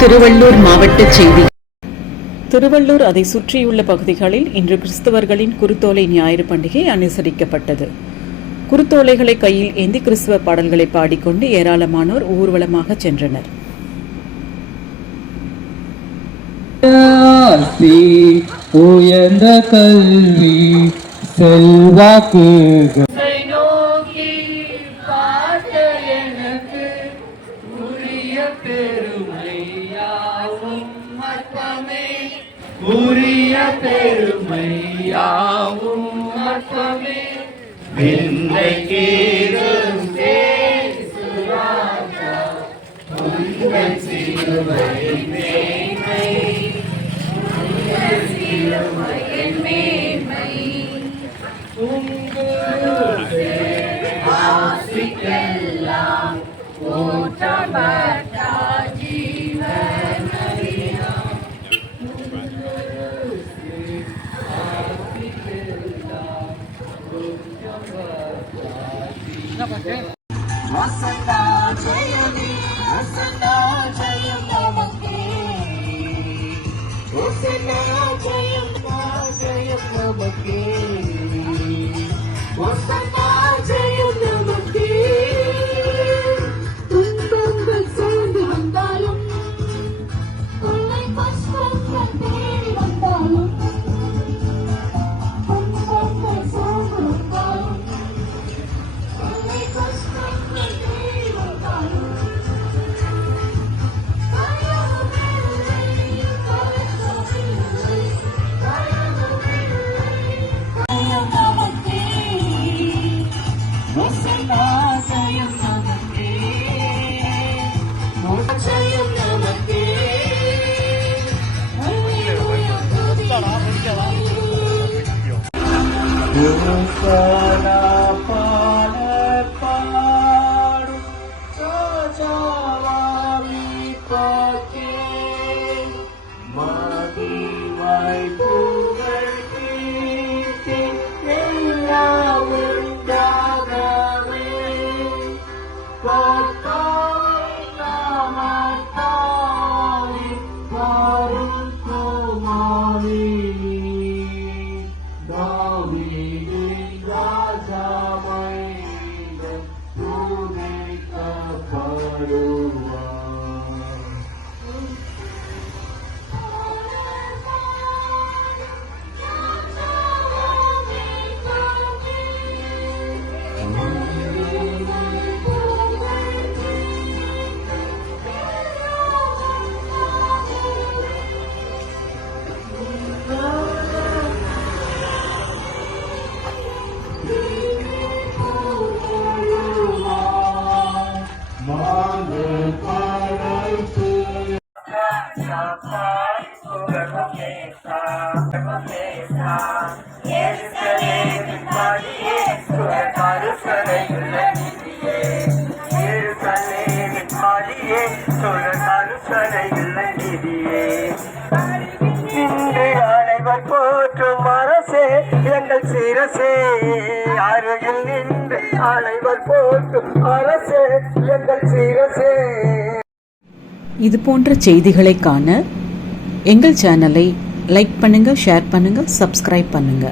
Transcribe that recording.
திருவள்ளூர் மாவட்ட செய்தி. திருவள்ளூர் அதை சுற்றியுள்ள பகுதிகளில் இன்று கிறிஸ்தவர்களின் குருத்தோலை ஞாயிறு பண்டிகை அனுசரிக்கப்பட்டது. குருத்தோலைகளை கையில் ஏந்தி கிறிஸ்தவ பாடல்களை பாடிக்கொண்டு ஏராளமானோர் ஊர்வலமாக சென்றனர். உயர்ந்த கல்வி செல்வாக்கு உரிய பெருமையாவும் அற்பமே விந்தை கீரும் தேசுராஜா உங்கள் சிலுவையின் மேன்மை உங்கள் சிலுவையின் மேன்மை உங்கள் ஆசிக்கெல்லாம் போற்றப்பட்ட ஜீவன் வசந்தா ஜெயமே வசந்தா ஜெயம் நமக்கே வசந்தா ஜெயம் ஜெயம் நமக்கே வசந்தா ஜெயம் நமக்கே துன்பங்கள் சூழ்ந்து வந்தாலும் உன்னை கஷ்டங்கள் தேடி வந்தாலும் துன்பங்கள் சூழ்ந்து வந்தாலும் போற்றும் அரசே எங்கள் சிரசே அருகில் நின்று அனைவர் போற்றும் அரசே எங்கள் சிரசே. இது போன்ற செய்திகளை காண எங்கள் சேனலை லைக் பண்ணுங்க, ஷேர் பண்ணுங்க, சப்ஸ்கிரைப் பண்ணுங்க.